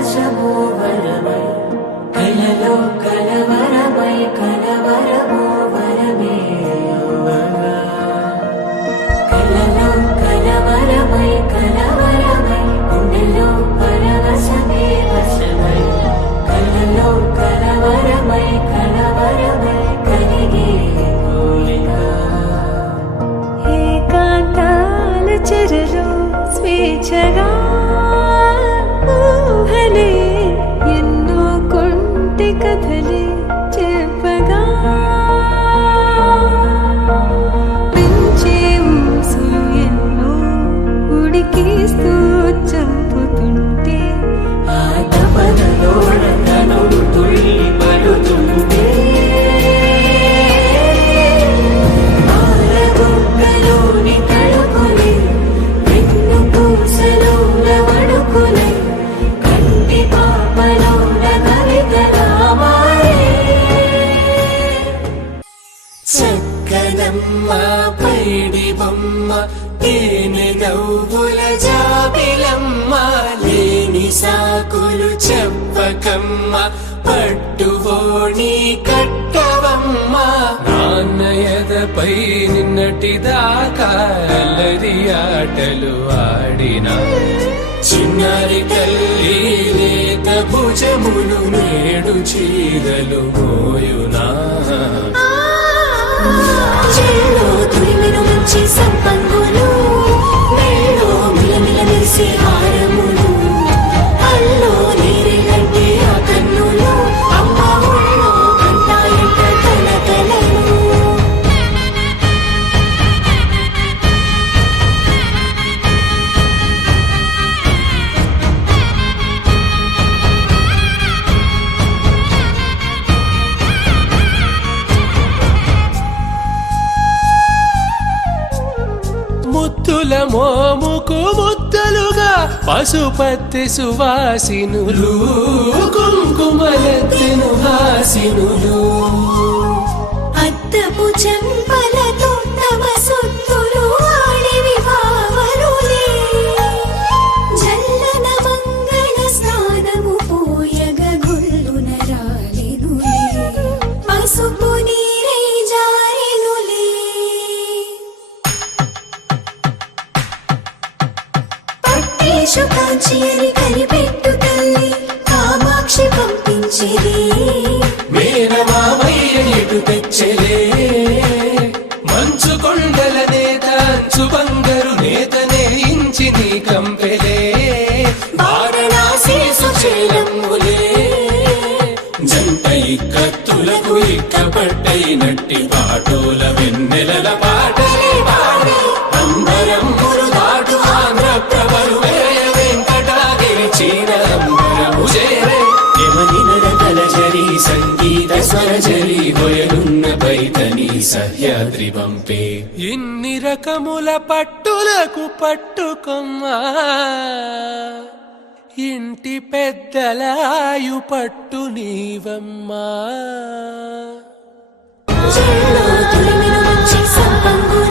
పరవశము వరమై కలలో కలవరమై కలవరము వరమే యువగా కలలో కలవరమై కలవరమై గుండెలో పరవశమే వశమై కలలో కలవరమై కలవరమై కలిగే కోరిక ఏకాంతాల చెరలో స్వేచ్ఛగా ఊహలే ఎన్నో కొంటె కథలే చెప్పగా పెంచే ఊసు ఎన్నో ఉడికిస్తూ చంపుతుంటే ఆ తపనలోన తనుడు తుళ్ళి పడుతుంటే పాలబుగ్గలోని తడుకులే వెన్ను పూసలోన వణుకులే కంటి పాపలోన కవితలా మారే చక్కనమ్మ పైడి బొమ్మ తేనె నవ్వుల జాబిలమ్మ లేని సాకులు చెప్పకమ్మ పట్టువోణి కట్టవమ్మ నాన్నయదపై నిన్నటిదాకా అల్లరి ఆటలు ఆడిన చిన్నారి తల్లి లేత భుజములు నేడు చీరలు మోయునా చెల్లో తురిమిను మంచి సంపంగులు మేలో మిలమిల మెరిసే హారములు అల్లో నీరెలంటే ఆ కన్నులు అమ్మ ఊళ్ళో కంటాయంట కలకలను ముద్దుల మోముకు ముద్దలుగా పశుపతి సువాసినులు కుంకుమలెత్తెను హాసినులు అద్దపు చెంపలతో తమ సొత్తులు ఆడివి బావరులే జల్లన మంగళ స్నానము పోయగ గుళ్ళున రాలెనులే పసుపు నీరై జారెనులే పట్టేషు కాంచియని కనిపెట్టు తల్లి కామాక్షి పంపించిరి మేనమామయ్య ఎటు తెచ్చలే మంచు కొండల నేత అంచు బంగారు నేత నేయించి నీ కంపెలే వారణాసి సుచేలమ్ములే జంట ఇక్కత్తులకు ఇక్కపట్టైనట్టి పాటోల వెన్నెలల పాటలే పాడే అంబరమ్ములు దాటు ఆంధ్ర ప్రభలు వేయ వెంకటాగిరి చీరంబరము చేరే యమని నరకల జరి సంగీత స్వరజరి హొయలున్న పైతని సహ్యాద్రి పంపే ఇన్ని రకముల పట్టులకు పట్టుకొమ్మా ఇంటి పెద్దలాయు పట్టు నీవమ్మా చెల్లో తురిమిను మంచి సంపంగులు